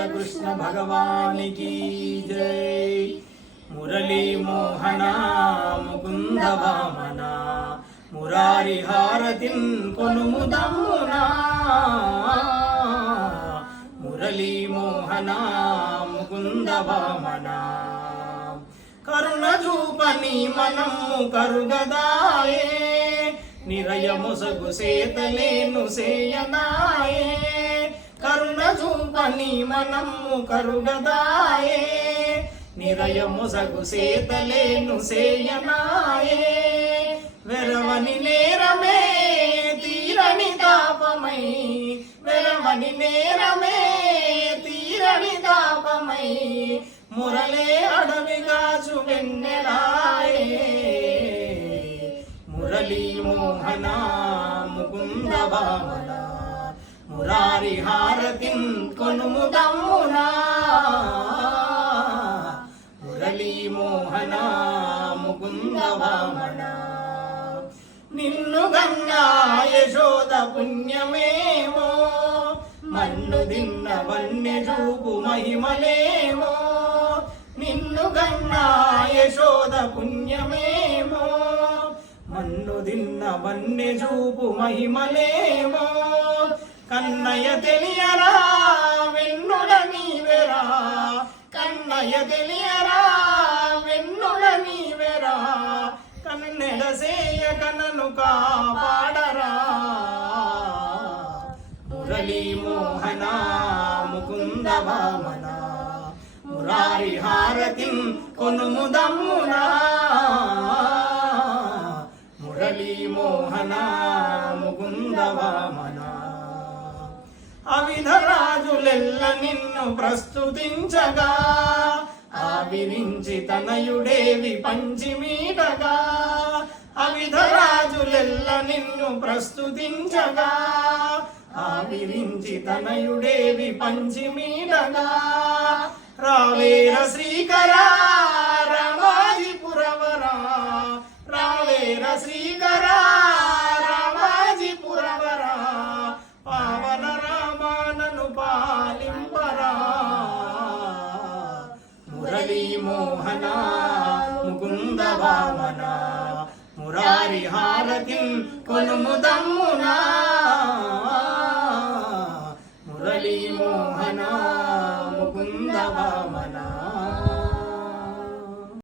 బాలకృష్ణ భగవానికి జై. మురళీ మోహన ముకుంద వామన మురారి హారతిన్ కొనుముదమ్మునా. మురళీ మోహన ముకుంద వామన కరుణ చూపని మనము కరుగదాయే. నిరయముసగు సేతలేను సేయనాయే. కరుణ చూపని మనము కరుగదాయే. నిరయముసగు సేతలేను సేయనాయే. వెరవని నేరమే తీరని తాపమై. వెరవని నేరమే తీరని తాపమై. మురళే అడవిగాచు వెన్నెలాయే. మురళీ మోహన ముకుంద వామన మురారి హారతిన్ కొనుముదమ్మునా. మురళీ మోహన ముకుంద వామన నిన్ను గన్నా యశోద పుణ్యమేమో. మన్ను దిన్న వన్య చూపు మహిమలేమో. నిన్ను గన్నా యశోద పుణ్యమేమో. మన్ను దిన్న వన్య చూపు మహిమలేమో. కన్నయ్య తెలియరా వెన్నుల నీవెరా. కన్నయ్య తెలియరా వెన్నుల నీవెరా. కన్నెడసేయ కనను కాపాడరా. మురళీ మోహన ముకుంద వామన మురారి హారతిన్ కొనుముదమ్మునా. మురళీ మోహన ముకుంద వామన అవిధ రాజులెల్ల నిన్ను ప్రస్తుతించగా. ఆవిరించి తనయుడేవి పంచిమీటగా. అవిధ రాజులెల్ల నిన్ను ప్రస్తుతించగా. ఆవిరించి తనయుడేవి పంచిమీటగా. రావేర శ్రీకరా రామాజిపురవరా. రావేర శ్రీకరా రామాజిపురవరా. పావన రామానను పాలింపరా. మురళీ మోహన ముకుంద వామన మురారి హారతిన్ కొనుముదమ్మునా. మురళీ మోహన ముకుంద వామన